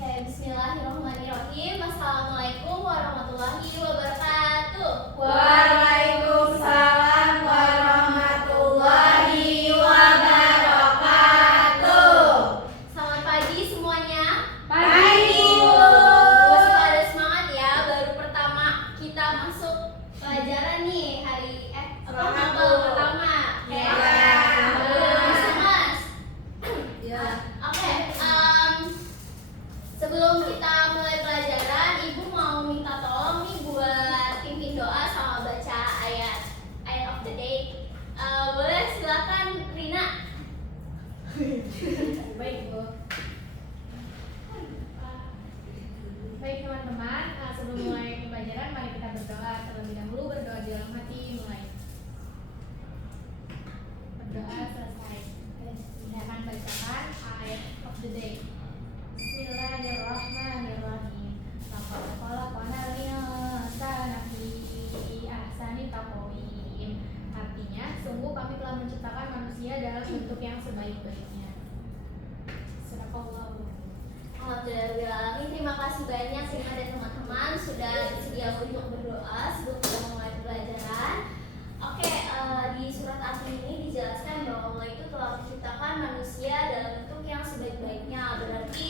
Bismillahirrahmanirrahim. Assalamualaikum warahmatullahi wabarakatuh. Waalaikumsalam warahmatullahi wabarakatuh. Selamat pagi semuanya. Pagi, Bu. Masih pada semangat ya, baru pertama kita masuk pelajaran nih hari Semangat, mapel Bu. pertama. Iya. Mas. Ya. Oke, sebelum kita mulai pelajaran, Ibu mau minta tolong nih buat pimpin doa sama baca ayat of the day. Boleh, silakan Rina. Baik, Bu. Baik teman-teman, sebelum mulai pembelajaran mari kita berdoa terlebih dahulu. Berdoa di dalam hati, mulai. Berdoa selesai. Silakan bacakan ayat of the day. Bismillahirrahmanirrahim. Laqad khalaqnal insana fi ahsani taqwim. Artinya, sungguh kami telah menciptakan manusia dalam bentuk yang sebaik-baiknya. Sadaqallahu. Alhamdulillah, terima kasih banyak Rina dan teman-teman sudah bersedia untuk berdoa sebelum kita mulai pelajaran. Oke, di surat Al-Qur'an ini dijelaskan bahwa Allah itu telah menciptakan manusia dalam bentuk yang sebaik-baiknya. Berarti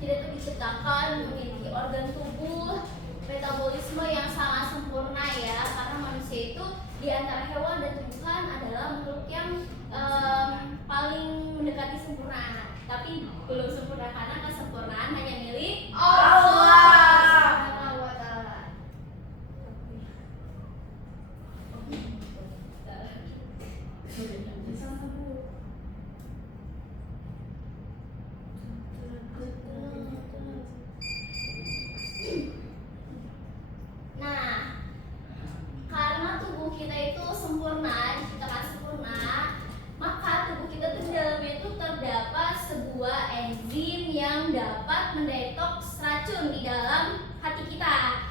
kita itu diciptakan memiliki organ tubuh, metabolisme yang sangat sempurna ya. Karena manusia itu di antara hewan dan tumbuhan adalah makhluk yang paling mendekati sempurna. Tapi belum sempurna karena kesempurnaan hanya milik Allah Subhanahu wa ta'ala. Nah, karena tubuh kita itu sempurna, diciptakan sempurna, maka tubuh kita tuh di dalamnya itu terdapat sebuah enzim yang dapat mendetoks racun di dalam hati kita.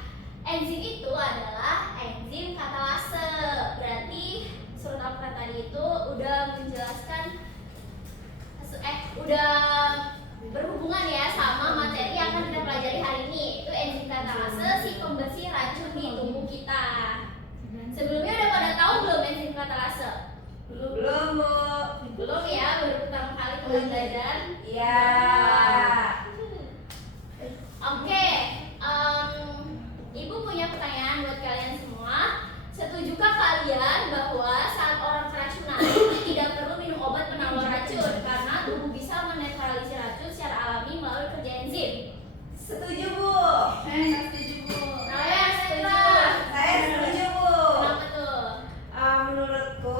Enzim itu adalah enzim katalase. Berarti surat Al-Qur'an tadi itu udah menjelaskan, udah berhubungan ya sama materi yang akan kita pelajari hari ini. Itu enzim katalase, si pembersih racun di tubuh kita. Sebelumnya udah pada tahu belum enzim katalase? Belum, Bu. Belum ya, baru pertama kali kita belajar. Ya. Oke, Ibu punya pertanyaan buat kalian semua. Setujukah kalian bahwa saat orang keracunan tidak perlu minum obat penawar racun karena tubuh bisa menetralisir racun secara alami melalui kerja enzim? Setuju, Bu. Nggak setuju, Bu. Saya setuju. Saya setuju, Bu. Kenapa tuh? Menurutku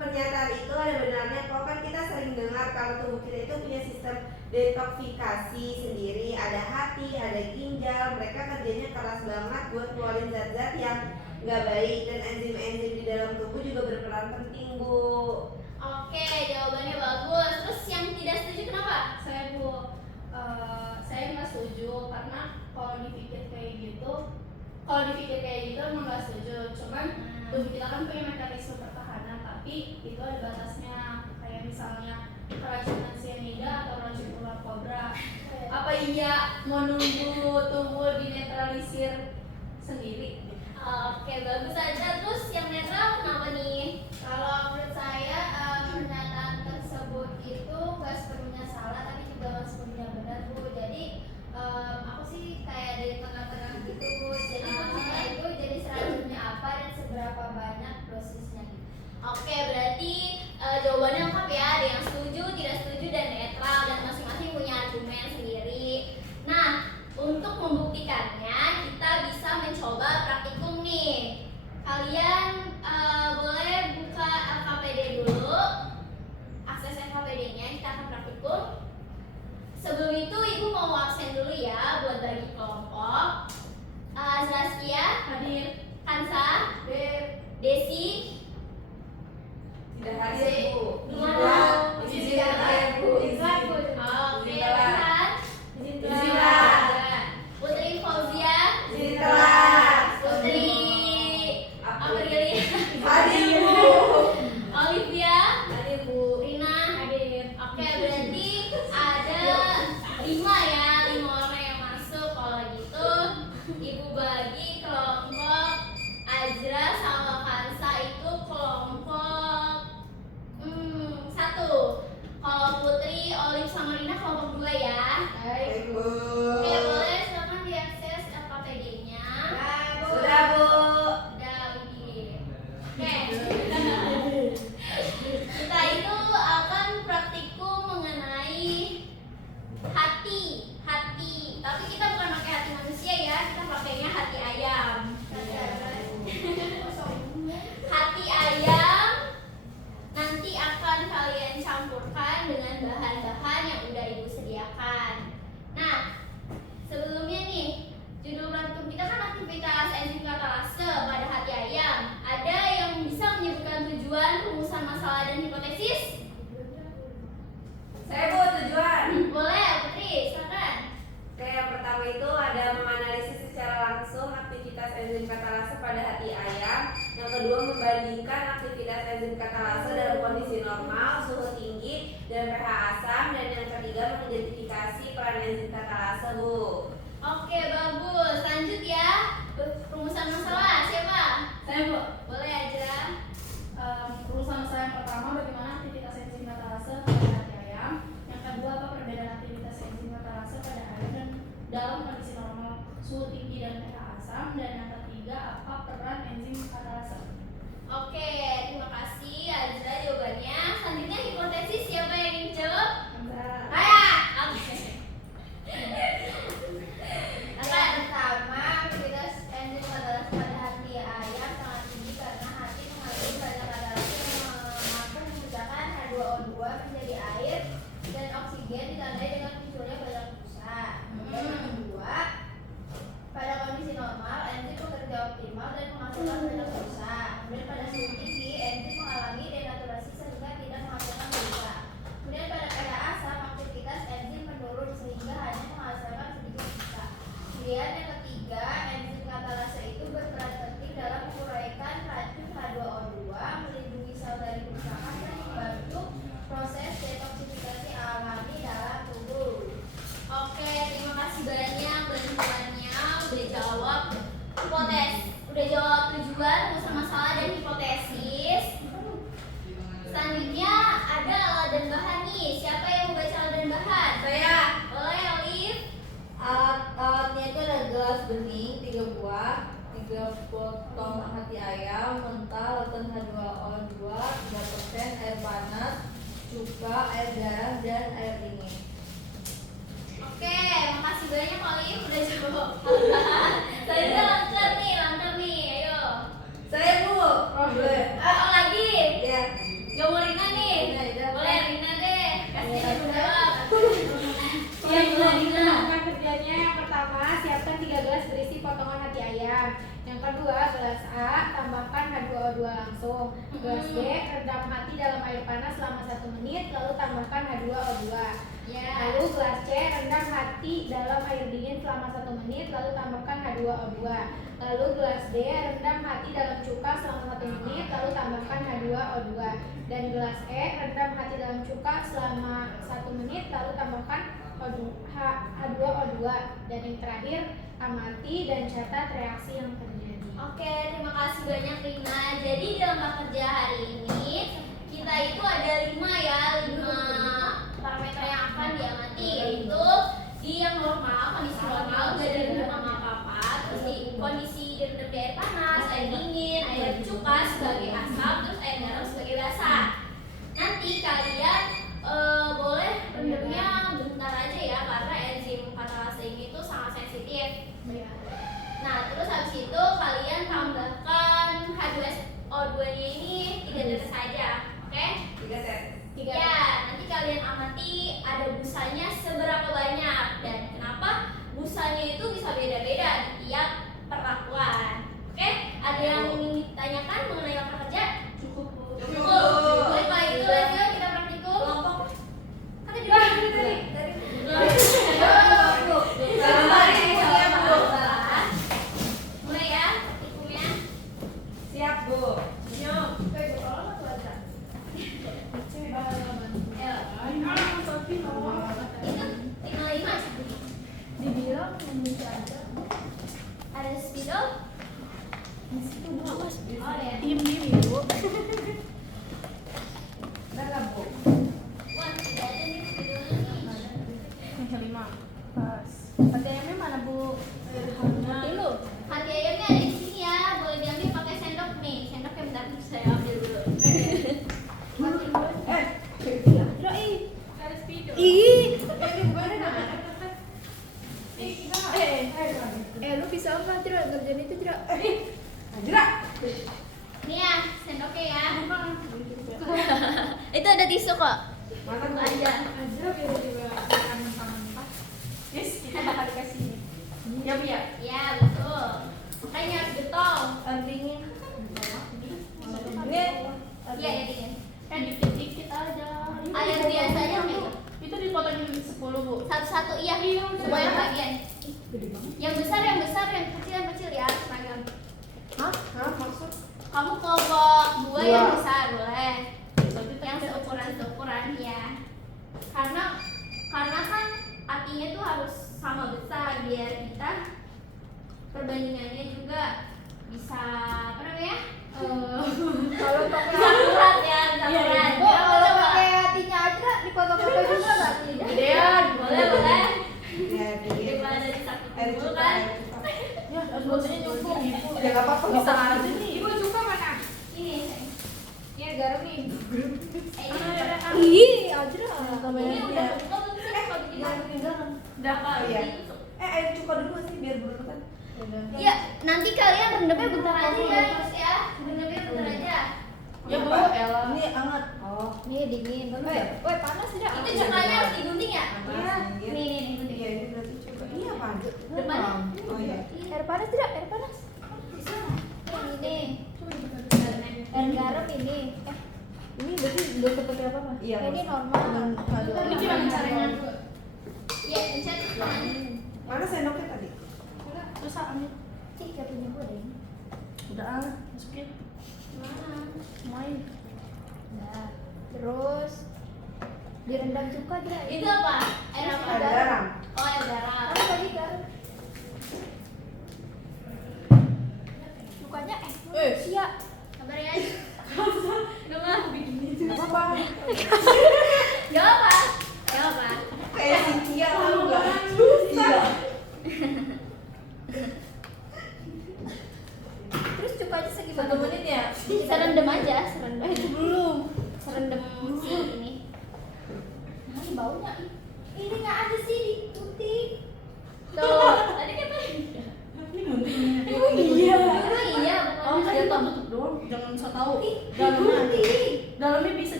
pernyataan itu ada benarnya. Kok kan kita sering dengar kalau tubuh kita itu punya sistem detoksifikasi sendiri, ada hati, ada ginjal, mereka kerjanya keras banget buat keluarin zat-zat yang nggak baik, dan enzim-enzim di dalam tubuh juga berperan penting, Bu. Oke, jawabannya bagus. Terus yang tidak setuju kenapa? Saya, Bu, saya nggak setuju karena kalau dipikir kayak gitu emang nggak setuju. Cuman tubuh kita kan punya mekanisme pertahanan, tapi itu ada batasnya. Kayak misalnya keracunan cyanida atau racun ular kobra. Apa iya mau nunggu tubuh dinetralisir sendiri? Oke, bagus aja. Terus yang netral kenapa nih? Kalau menurut saya pernyataan tersebut itu nggak sepenuhnya salah tapi juga nggak sepenuhnya benar, Bu. Jadi aku sih kayak di tengah-tengah gitu, Bu. Jadi kuncinya itu jadi seracunnya apa dan seberapa banyak dosisnya gitu. Oke, berarti jawabannya lengkap ya. Ada yang setuju, tidak setuju, dan netral, dan masing-masing punya argumen sendiri. Nah, untuk membuktikannya kita bisa mencoba praktikum nih. Kalian boleh buka LKPD dulu. Akses LKPD-nya, kita akan praktikum. Sebelum itu Ibu mau absen dulu ya buat bagi kelompok. Zaskia, Hadir. Kansa, Desi, Tidak hadir, Bu. Dua. Izin hadir, Bu. Izin. Oke, Izin telat. Rehan, Izin Izin telat. telat. Putri Fauzia, Izin telat. Putri Aprilia, Hadir, Bu. Olivia, Hadir, Bu. Rina. Hadir. Oke, berarti ada 5 ya. 3 potong hati ayam mentah, larutan H2O2, 3% air panas, cuka, air garam, dan air dingin. Oke, makasih banyak Olim udah jawab. Saya lancar nih, ayo. Saya Bu. Boleh. Oh lagi, Ya. gak mau Rina nih. Boleh Rina deh, kasih aku jawab. Boleh Rina. Lakukan kerjanya yang pertama, siapkan 3 gelas berisi potongan hati ayam. Yang kedua, gelas A, tambahkan H2O2 langsung. Gelas B, rendam hati dalam air panas selama 1 menit, lalu tambahkan H2O2. Ya. Lalu gelas C, rendam hati dalam air dingin selama 1 menit, lalu tambahkan H2O2. Lalu gelas D, rendam hati dalam cuka selama 1 menit, lalu tambahkan H2O2. Dan gelas E, rendam hati dalam cuka selama 1 menit, lalu tambahkan H2O2. Dan yang terakhir, amati dan catat reaksi yang terjadi. Oke, terima kasih banyak Rina. Jadi dalam kerja hari ini kita itu ada 5 parameter yang akan diamati, yaitu di yang normal, kondisi normal, gak ada rendam apa-apa. Terus di kondisi direndam di air panas, air dingin, air cuka sebagai asam, terus air garam sebagai basa. Nanti kalian boleh rendamnya bentar aja ya, karena enzim katalase ini tuh sangat sensitif. Nah, terus habis itu kalian tambahkan H2O2 nya ini 3 tetes saja, oke? 3 tes. Ya, nanti kalian amati ada busanya seberapa banyak dan kenapa busanya itu bisa beda-beda di tiap perlakuan. Oke? Ada yang ingin ditanyakan mengenai lapangan kerja? Cukup. Boleh Pak, itu lanjut kita praktikum. Kata juga dari mulai ya praktikumnya. Siap, Bu. Itu 55. Dibilang Indonesia aja. Ada spidol? Oh ya. Tim Bu. Berapa, Bu? Wah, tidak ada nih spidolnya nih. Yang kelima. Pas. ATM-nya mana Bu? Dulu. Hati ayamnya ada di sini ya, boleh diambil pakai sendok nih. Sendoknya bentar saya ambil dulu. Ada spidol. Lu bisa apa Jera ngerjain itu Jera? Jerak. Nih ya, sendoknya ya. Itu ada tisu kok. Mana, Bu? Ada. Jera tiba-tiba makan mentah-mentah. Yes, kita bakal dikasih. Ya Bu ya. Ya betul. Makanya harus getol. Dingin. Iya ya dingin. Dikit-dikit aja. Air biasanya gitu. Itu dipotong jadi 10 Bu. Satu-satu iya. Supaya bagian. Yang besar, yang kecil ya. Seragam. Hah? Maksud? Kamu kelompok 2 yang besar boleh. Yang seukuran ya. Karena kan artinya tuh harus sama besar biar kita perbandingannya juga bisa apa namanya? Kalau pakai Bisa akurat ya, bisa Iya, iya. akurat. Bu, kalau pakai hatinya aja dipotong-potong juga nggak sih? Gedean, boleh. Ya, dingin. Daripada disakit Air dulu cuka, kan. air cuka. Ya, harus bosnya nyumpung. Ya nggak apa-apa. Bisa aja nih. Ibu cuka mana? Ini. Ya garam nih. Ini Ih, Ajra. ini udah kebuka belum sih kalau bikin Udah Pak. Iya. Air cuka dulu sih biar berurutan. Ya, nanti kalian rendamnya bentar aja ya, terus ya. Rendamnya bentar aja. Ya Bu, Ella. Ini hangat. Oh. Ini dingin. Woi, panas tidak? Itu cukanya harus digunting ya? Iya. Nih, gunting. Iya, ini berarti cuka. Ini apa? Depannya. Oh iya. Air panas tidak? Air panas. Ini. Air garam ini. Ini berarti udah seperti apa Mas? Iya. Ini normal. Ini gimana caranya? Iya, pencet tangannya. Mana sendoknya tadi? Terus ambil. Cik, katanya gue ada ini. Udah masukin. Mana? Main. Nah, terus direndam cuka aja. Itu apa? Air apa? Air garam. Oh, air garam. Apa tadi garam? Cukanya siap. Sabar ya. Enggak mau begini. Apa apa? Gak apa. Gak apa. Kayak Cynthia tahu nggak? Iya.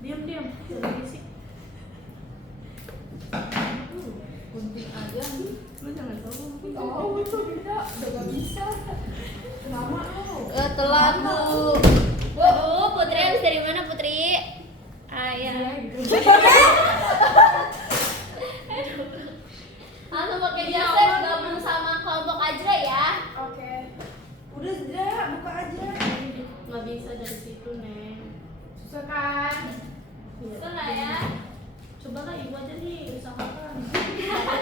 Diam, jangan berisik. Gunting aja. Lu jangan tahu. Oh, itu beda. Udah gak bisa. Lama lu. Telat bu. Bu, Putri habis dari mana Putri? Ayah. Langsung pakai jasa gabung sama kelompok Ajra ya. Oke. Udah Zra, buka aja. Nggak bisa dari situ, Neng. Susah kan? Betul lah ya. Coba lah ibu aja nih, usahakan.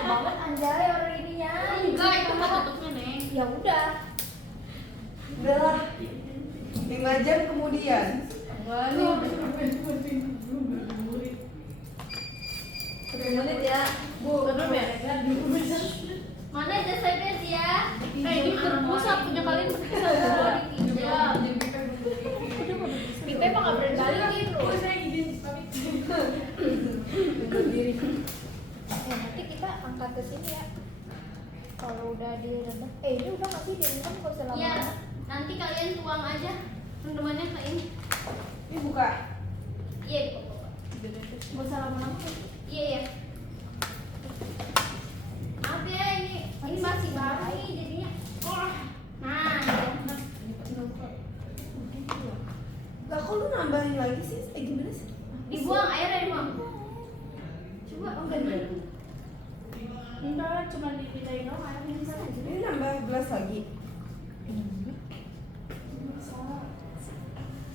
Banget anjay orang ininya. Enggak, itu mah tutupnya, Neng. Ya udah. Udah lah. 5 jam kemudian. Menit ya. Belum ya? Mana jasa guys ya? Ini berpusat, punya kalian berpusat. Pinjam. Pipe mah gak berani terus. Nanti kita angkat ke sini ya. Kalau udah direndam. Ini udah nggak sih direndam nggak usah lama. Iya, nanti kalian tuang aja rendamannya ke ini. Ini buka. Iya, di pokok. Nggak usah lama-lama. Iya, iya. Maaf ya, ini masih baru nih jadinya. Nah, Lah kok lu nambahin lagi sih? Gimana sih? dibuang airnya dibuang. Coba, oh enggak. Enggak, cuma dipindahin doang airnya di sana. Ini nambah gelas lagi.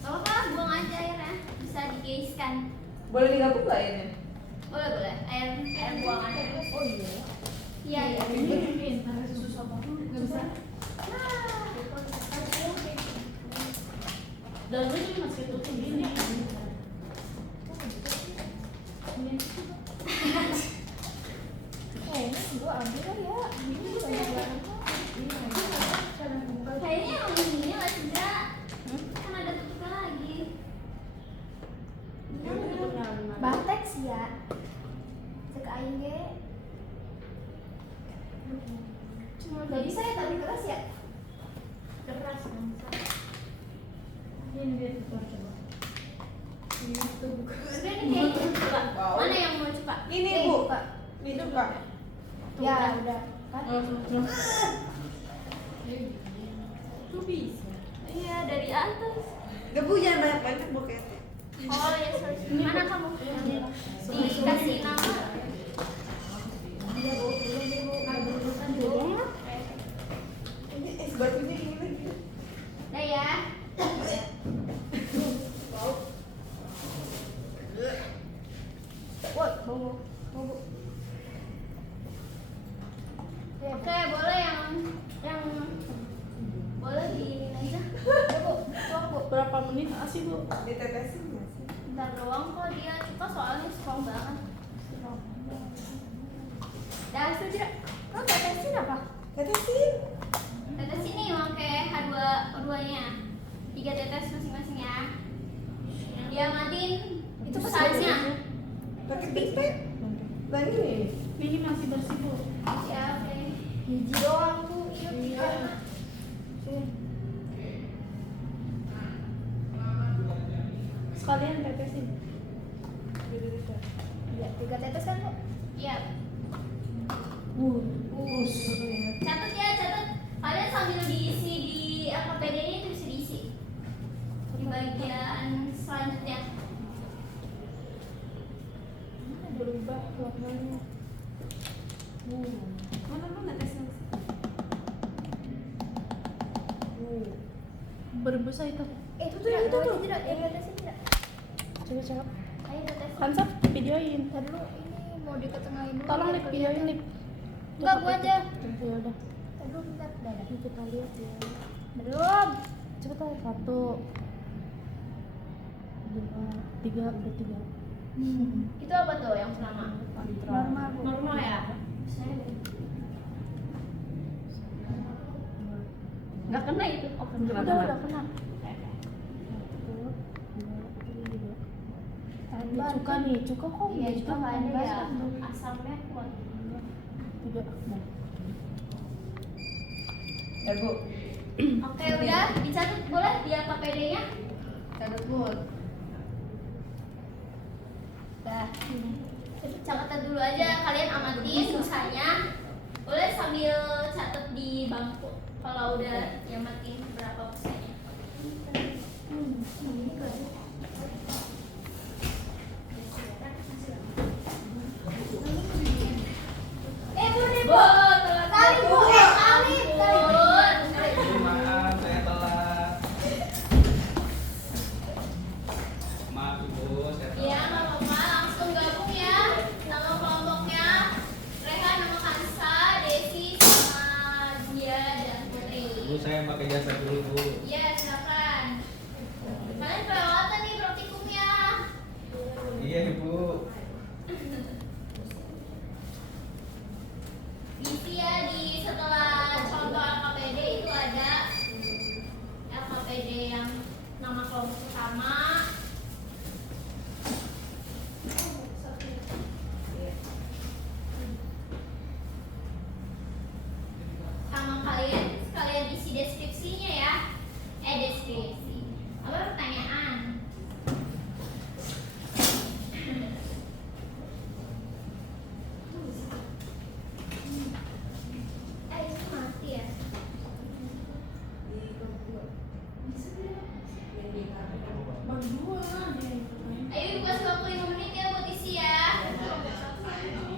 Gak apa-apa, buang aja airnya. Bisa digeiskan. Boleh digabung nggak airnya? Boleh, boleh. Air buangan. Oh iya. Iya, iya. Ini susah banget. Nggak bisa. Dan gue juga masih tutup gini. Ini gua ambil lah ya. Ini banyak banget kok. Kayaknya yang ini lah juga. Kan ada tutupnya lagi. Batek sih ya. Cek aing ge. Cuma gak bisa ya tapi keras ya. Keras kan. Ini dia tutup coba. Udah nih kayaknya. Wow. Mana yang mau coba? Ini Nih, bu. buka. Ini buka. Ya udah. Kan? Tuh bisa. Iya, dari atas. Gak bu, jangan banyak-banyak bu kayaknya. Oh ya, sorry. Mana kamu? Dikasih nama. Ini es batunya ini lagi. Udah ya. Woi, bau. Bau. Oke, boleh yang boleh diinin aja. Berapa menit sih, Bu? Ditetesin nggak sih? Bentar doang kok dia suka soalnya strong banget. Dah sudah. Kau tetesin apa? Tetesin. Tetes ini pakai H2O2-nya. 3 tetes masing-masing ya. Dia matiin Itu pasti pusatnya. Pakai pipet. Lah ini. Ini masih bersih, Bu. Ya, oke. Biji doang tuh. Iya. Sekalian tetesin. Iya, 3 tetes kan, Bu? Iya. Catat ya, catat. Kalian sambil diisi di AKPD-nya itu bisa diisi di bagian selanjutnya. Berubah warnanya. Mana tesnya? Berbesar itu. Itu tuh. Tidak, tetesin tidak. Coba. Ayo tetes. Hansap videoin. Tadi dulu ini mau diketengahkan dulu. Tolong Lip, videoin Lip. Enggak, gua aja. Ya udah. Tadi dulu bentar. Dah. Ini kita lihat ya. Belum. Coba 1 2 3 udah 3. Itu apa tuh yang pertama? Normal, Bu. Normal ya. Enggak kena itu. Oh, Udah kena. Ini cuka nih, cuka kok Iya, udah itu nggak ada ya. banget. Asamnya kuat. 3. Nah. Ya bu. Oke, udah dicatat boleh di AKPD-nya? Catat Bu. catat dulu aja, kalian amatin susahnya. Boleh sambil catat di bangku kalau udah nyamatin berapa persennya. Bu, kali Bu, kali. Maaf, saya telat. Maaf Ibu, saya telat. Ya, nggak apa-apa, langsung gabung ya sama kelompoknya. Rehan sama Kansa, Desi sama Dia dan Putri. Bu, saya pakai jasa dulu Bu. Ya, silakan. Kalian kelewatan nih praktikumnya. Iya Ibu. Isi ya di setelah contoh LKPD itu ada LKPD yang nama kelompok utama, sama kalian sekalian isi deskripsinya ya. Deskripsi apa pertanyaan. Itu mati ya. Ayo kasih waktu 5 menit ya buat isi ya.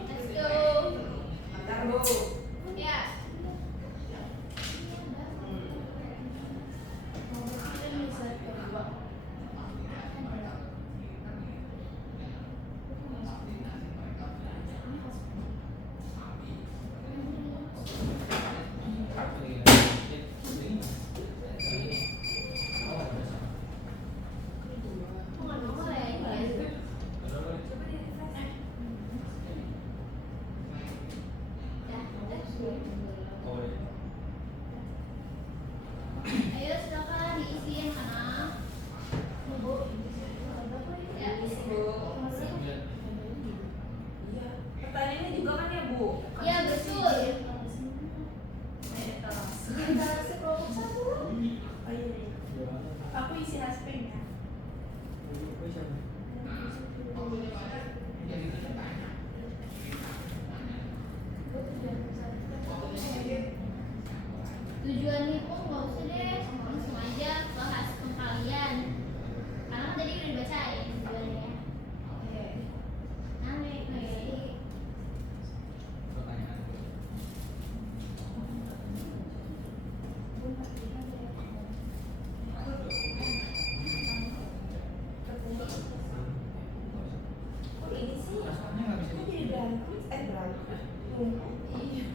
Let's go. Bentar Bu. Ya. Kok nggak nongol ya ini ya? Ayo silakan diisi yang mana? Ya, isi. Bu. Iya. Pertanyaannya juga kan ya Bu? Iya betul. Kita sekelompok satu. Oh iya. Aku isi haspeng ya. Tujuan itu nggak usah deh, langsung aja bahas kalian. Karena kan tadi udah dibacain tujuannya. Nah, nih. Kok ini sih? Kok jadi berantem? Berantem. Iya.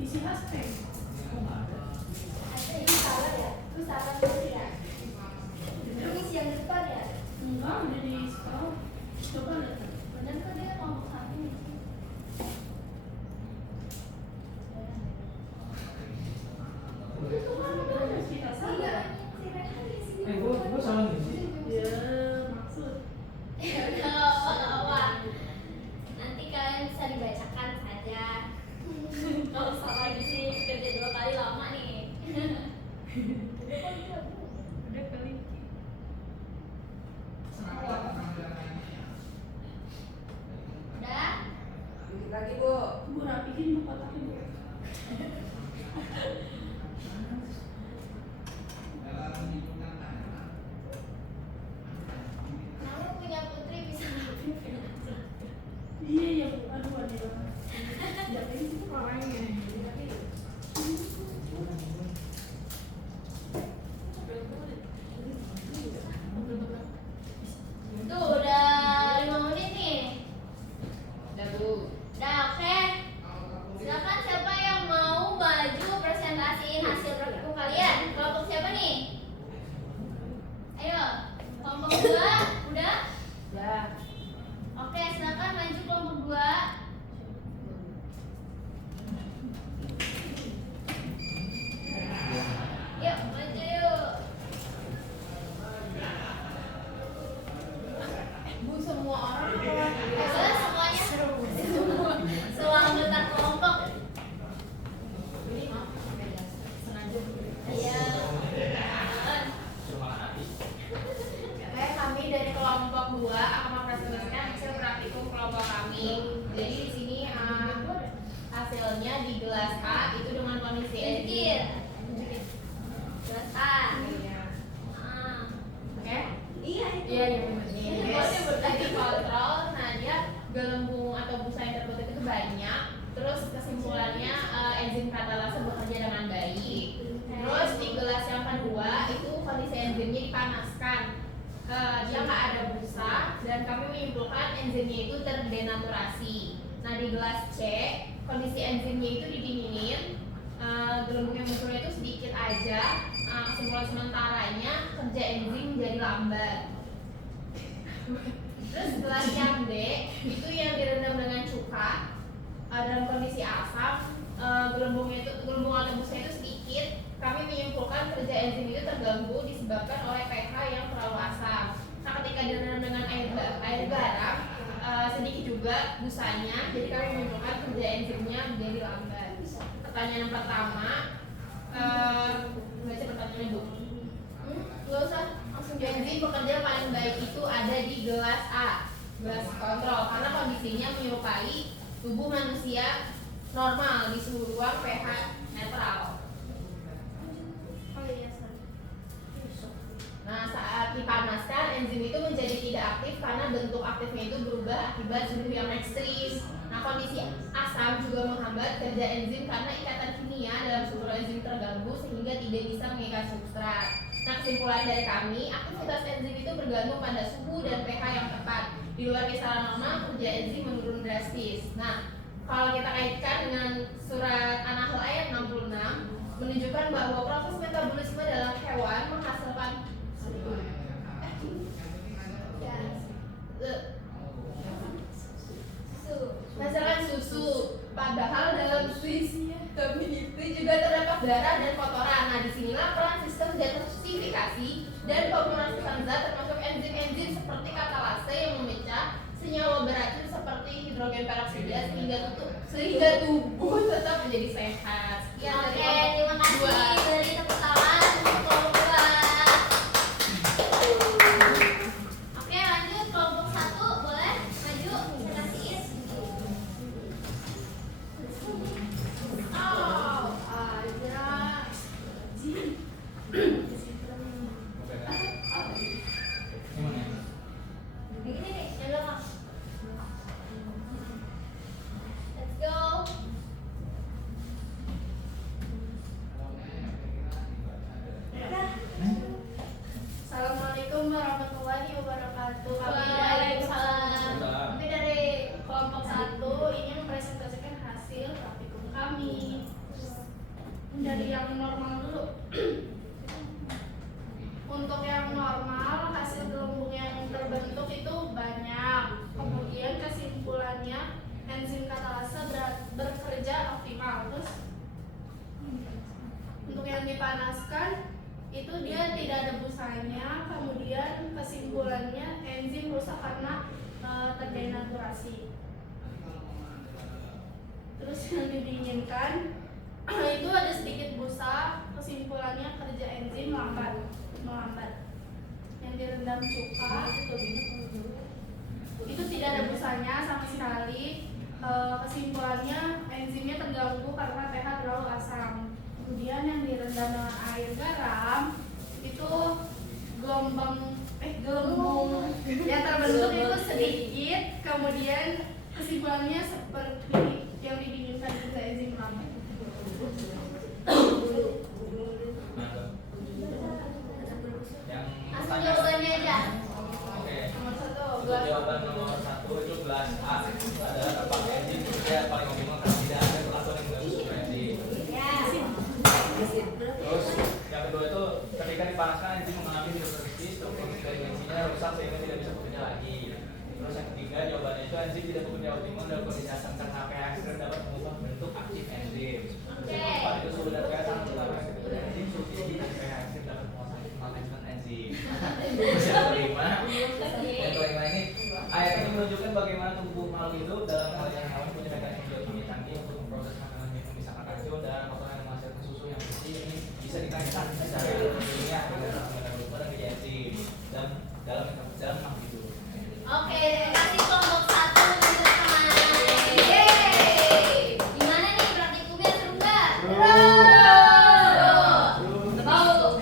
isi hashtag. Ini salah ya? Terus apa dulu ya? Terus yang depan ya. Enggak, udah di scroll. Coba lihat. Benar kan dia kelompok satu nih. Itu kan ada kita salah. Gua salah nih sih. Ya, maksud. Ya udah nggak apa-apa. Nanti kalian bisa dibacakan saja. Kalau salah di sini kerja 2 kali lama nih. Udah kali. Udah? Dikit lagi Bu. Bu rapihin bu kotaknya bu. Kamu punya putri bisa ngapin Iya ya bu, aduh aneh banget. Jatuhin itu orangnya. Tuh udah 5 menit nih. Udah Bu. Udah oke. Silakan siapa yang mau maju presentasiin hasil praktikum kalian? Kelompok siapa nih? Ayo, kelompok 2 udah? Udah. Oke, silakan maju kelompok 2. Yuk, maju yuk. Bu, semua orang Boleh semuanya? Semua anggota kelompok. Iya. Oke, kami dari kelompok 2 akan mempresentasikan hasil praktikum kelompok kami. Jadi di sini hasilnya di gelas A itu dengan kondisi Sedikit. Kelas A. Ah. Oke. Iya itu. Iya, iya. Tadi kontrol, nah dia gelembung atau busa yang terbentuk itu banyak. Terus kesimpulannya enzim katalase bekerja dengan baik. Terus di gelas yang kedua itu kondisi enzimnya dipanaskan. Dia nggak ada busa dan kami menyimpulkan enzimnya itu terdenaturasi. Nah di gelas C kondisi enzimnya itu didinginin. Gelembung yang munculnya itu sedikit aja. Kesimpulan sementaranya kerja enzim jadi lambat. Terus gelas yang D itu yang direndam dengan cuka dalam kondisi asam, gelembung atau busa itu sedikit. Kami menyimpulkan kerja enzim itu terganggu disebabkan oleh pH yang terlalu asam. Nah ketika direndam dengan air garam sedikit juga busanya, jadi kami menyimpulkan kerja enzimnya menjadi lambat. Pertanyaan yang pertama, baca pertanyaannya Bu. Nggak usah, langsung Enzim bekerja paling baik itu ada di gelas A, gelas kontrol, karena kondisinya menyerupai tubuh manusia normal di suhu ruang pH netral. Oh iya, sorry. Nah, saat dipanaskan, enzim itu menjadi tidak aktif karena bentuk aktifnya itu berubah akibat suhu yang ekstrim. Nah, kondisi asam juga menghambat kerja enzim karena ikatan kimia dalam struktur enzim terganggu sehingga tidak bisa mengikat substrat. Nah, kesimpulan dari kami, aktivitas enzim itu bergantung pada suhu dan pH yang tepat. Di luar kisaran normal, kerja enzim menurun drastis. Nah, kalau kita kaitkan dengan surat An-Nahl ayat 66, menunjukkan bahwa proses metabolisme dalam hewan menghasilkan menghasilkan susu. Padahal dalam sistem itu juga terdapat darah dan kotoran. Nah, disinilah peran sistem detoksifikasi dan pemrosesan zat termasuk enzim-enzim seperti katalase yang memecah senyawa beracun seperti hidrogen peroksida sehingga tubuh tetap menjadi sehat. Sekian dari Oke, kelompok terima kasih. dua. Beri tepuk tangan untuk kelompok 2. Oke, lanjut kelompok 1, boleh maju presentasiin. Oh, aja. Ini nih, yang belakang. Let's go. dari yang normal dulu. Untuk yang normal, hasil gelembung yang terbentuk itu banyak. Kemudian kesimpulannya enzim katalase bekerja optimal. Terus untuk yang dipanaskan itu dia tidak ada busanya. Kemudian kesimpulannya enzim rusak karena terdenaturasi. Terus yang didinginkan itu ada sedikit busa. Kesimpulannya kerja enzim melambat. Yang direndam cuka itu tidak ada busanya sama sekali. Kesimpulannya enzimnya terganggu karena pH terlalu asam. Kemudian yang direndam dengan air garam itu gelembung yang terbentuk itu sedikit. Kemudian kesimpulannya seperti yang didinginkan juga enzim lambat. Langsung jawabannya aja. Oke. Nomor 1 Untuk gelas. jawaban nomor 1 itu gelas A adalah tempat enzim bekerja paling optimal karena tidak ada perlakuan yang mengganggu struktur enzim. Terus yang kedua itu ketika dipanaskan enzim mengalami hidrolisis, struktur enzimnya rusak sehingga tidak bisa bekerja lagi. Terus yang ketiga jawabannya itu enzim tidak bekerja optimal dalam kondisi asam karena pH ekstrem dapat mengubah bentuk aktif enzim. Yang keempat itu suhu dan pH sangat menentukan struktur enzim, suhu tinggi dan pH ekstrem dapat mengakibatkan enzim. Terus yang kelima ini ayat ini menunjukkan bagaimana tubuh makhluk hidup dalam hal yang hewan punya mekanisme biokimia canggih untuk memproses makanan yang memisahkan racun dan kotoran yang menghasilkan susu yang bersih. Ini bisa dikaitkan secara ilmiah dengan penggunaan lupa dan kerja enzim dalam makhluk hidup. Oke, terima kasih kelompok 1 teman-teman. Yeay. Gimana nih praktikumnya, seru nggak?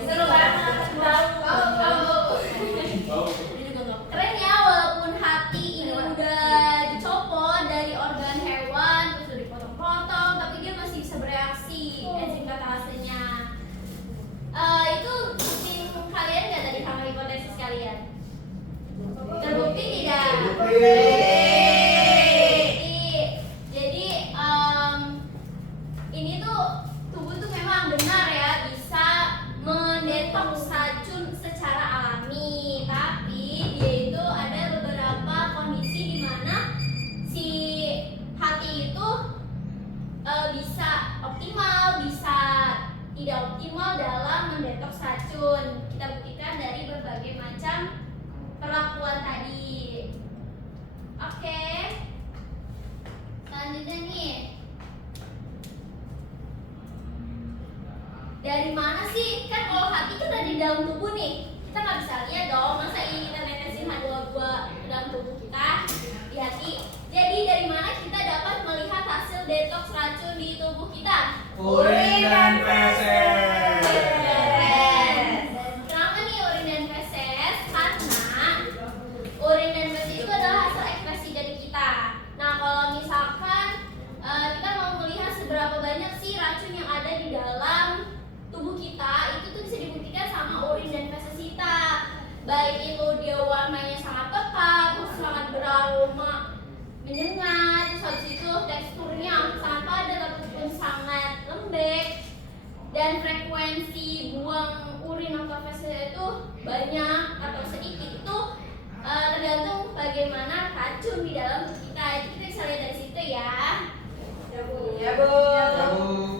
Seru banget. Keren ya, walaupun hati ini udah dicopot dari organ hewan, terus udah dipotong-potong, tapi dia masih bisa bereaksi enzim katalasenya. Itu tim kalian nggak tadi sama hipotesis kalian? Terbukti tidak? Jadi ini tuh tubuh tuh memang benar ya bisa mendetoks racun secara alami, tapi dia itu ada beberapa kondisi di mana si hati itu bisa optimal, bisa tidak optimal dalam mendetoks racun. Kita buktikan dari berbagai macam perlakuan tadi. Oke. Selanjutnya nih. Dari mana sih? Kan kalau hati kan ada di dalam tubuh nih. Kita nggak bisa lihat dong. Masa ini kita netesin H2O ke dalam tubuh kita di hati. Jadi dari mana kita dapat melihat hasil detoks racun di tubuh kita? Urin dan feses. Kenapa nih urin dan feses? Karena urin dan feses itu adalah hasil ekspresi dari kita. Nah, kalau misalkan kita mau melihat seberapa banyak sih racun yang ada di dalam tubuh kita, itu tuh bisa dibuktikan sama urin dan feses kita. Baik itu dia warnanya sangat pekat, terus sangat beraroma menyengat, terus habis itu teksturnya sangat padat ataupun sangat lembek, dan frekuensi buang urin atau feses itu banyak atau sedikit itu tergantung bagaimana racun di dalam tubuh kita. Itu kita bisa lihat dari situ ya. Ya Bu.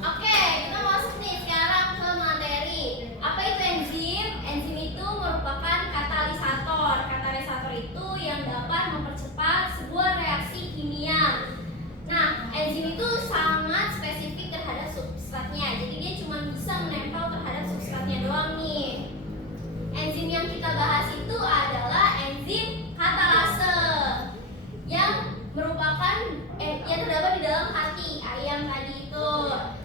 Oke, kita masuk nih sekarang ke materi. Apa itu enzim? Enzim itu merupakan katalisator. Katalisator itu yang dapat mempercepat sebuah reaksi kimia. Nah, enzim itu sangat spesifik terhadap substratnya. Jadi dia cuma bisa menempel terhadap substratnya doang nih. Enzim yang kita bahas itu adalah enzim katalase yang merupakan yang terdapat di dalam hati ayam tadi itu.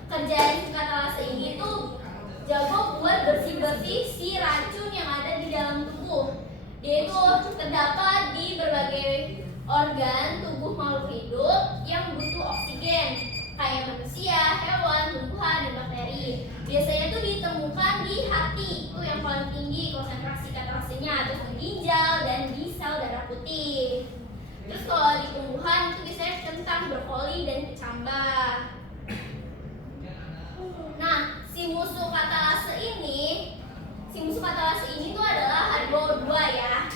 Kerjaan katalase ini tuh jago buat bersih-bersih si racun yang ada di dalam tubuh. Dia itu terdapat di berbagai organ tubuh makhluk hidup yang butuh oksigen, kayak manusia, hewan, tumbuhan, dan bakteri. Biasanya tuh ditemukan di hati, itu yang paling tinggi konsentrasi katalasenya, terus di ginjal dan di sel darah putih. Terus kalau di tumbuhan itu biasanya kentang, brokoli, dan kecambah. Nah, si musuh katalase ini tuh adalah H2O2 ya.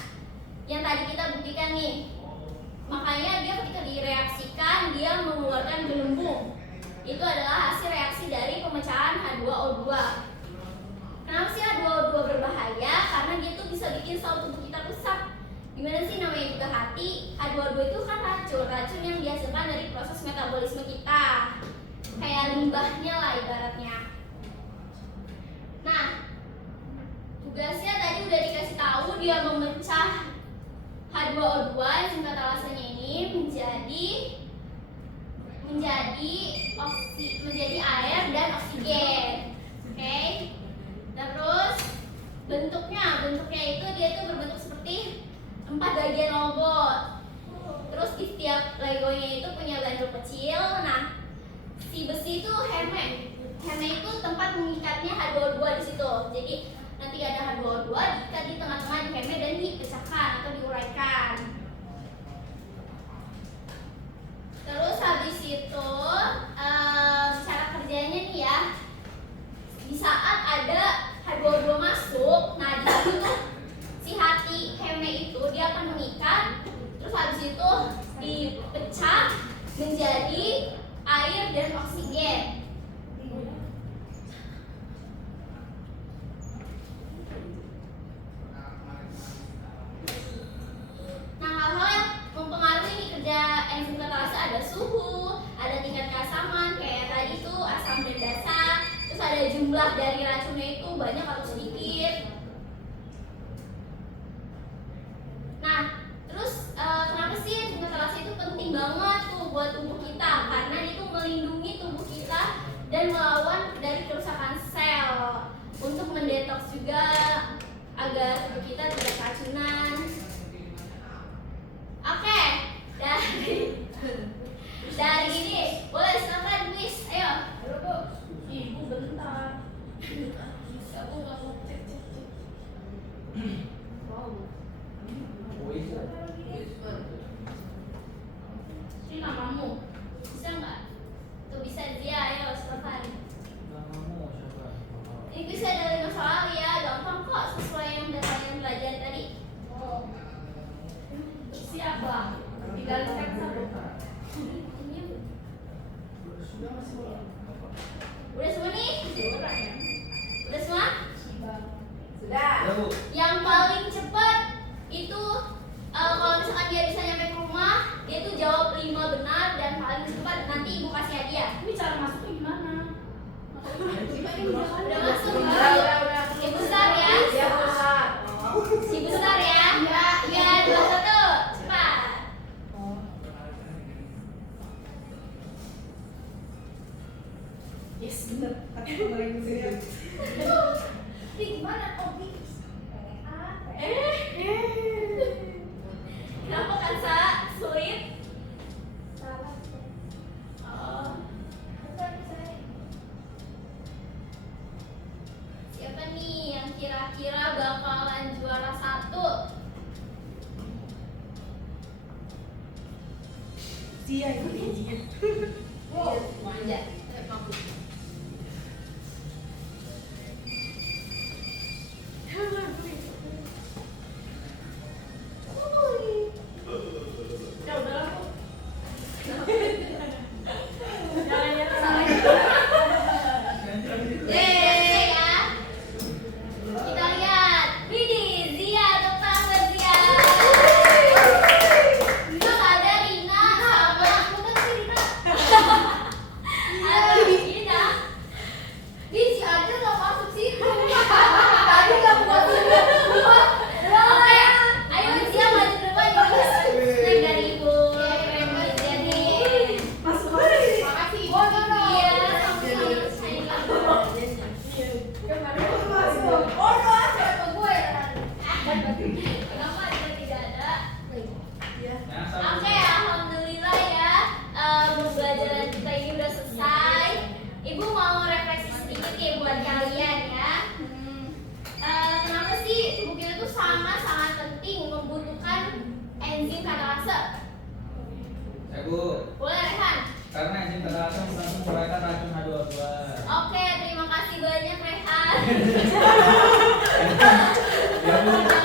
Yang tadi kita buktikan nih. Makanya dia ketika direaksikan dia mengeluarkan gelembung. Itu adalah hasil reaksi dari pemecahan H2O2. Kenapa sih H2O2 berbahaya? Karena dia tuh bisa bikin sel tubuh kita rusak. Gimana sih namanya juga hati? H2O2 itu kan racun yang dihasilkan dari proses metabolisme kita. Kayak limbahnya lah ibaratnya. Nah, tugasnya tadi udah dikasih tahu dia memecah H2O2 enzim katalasenya ini menjadi air dan oksigen. Oke. Terus bentuknya itu dia tuh berbentuk seperti 4 bagian logo. Terus di setiap legonya itu punya gandul kecil. Nah, si besi itu heme itu tempat mengikatnya H2O2 di situ. Jadi nanti ada H2O2 diikat di tengah-tengah di heme dan dipecahkan atau diuraikan. Terus habis itu cara kerjanya nih ya. Di saat ada H2O2 masuk, nah di situ tuh si hati heme itu dia akan mengikat. Terus habis itu dipecah menjadi air dan oksigen. Nah, hal-hal yang mempengaruhi nih kerja enzim katalase ada suhu, ada tingkat keasaman kayak tadi itu asam dan basa, terus ada jumlah dari racunnya itu banyak atau sedikit. Nah, terus kenapa sih enzim katalase itu penting banget tuh buat tubuh kita? Karena itu melindungi tubuh kita dan melawan dari kerusakan sel, untuk mendetoks juga agar tubuh kita tidak keracunan. Oke, dari ini boleh silakan Miss, ayo. Ibu bentar. Aku nggak mau cek. Ini namamu. Bisa nggak? Tuh bisa dia, ayo silakan. Ini bisa dari masa lalu ya, gampang kok sesuai yang data yang belajar tadi. Siapa? Tinggal cek satu. Udah semua nih? Udah semua? Sudah. Yang paling cepat itu kalau misalkan dia bisa nyampe ke rumah, dia tuh jawab 5 benar dan paling cepat nanti ibu kasih hadiah. Ini cara masuknya gimana? Udah masuk? Udah. Ibu start ya? Ya, Ustaz. Ibu start ya? Ya, 2, 1, cepat. Yes, bener. Tapi aku boleh ngisi. Ini gimana? Oh, kenapa kan Sa? Sulit? Oh. Siapa nih yang kira-kira bakalan juara 1? Sia itu dia. Wow, manja. Ya udahlah Bu. Yeay ya. Kita lihat. Widih, Zia, tepuk tangan buat Zia. Terus ada Rina sama bukan sih Rina. Ada ini Biar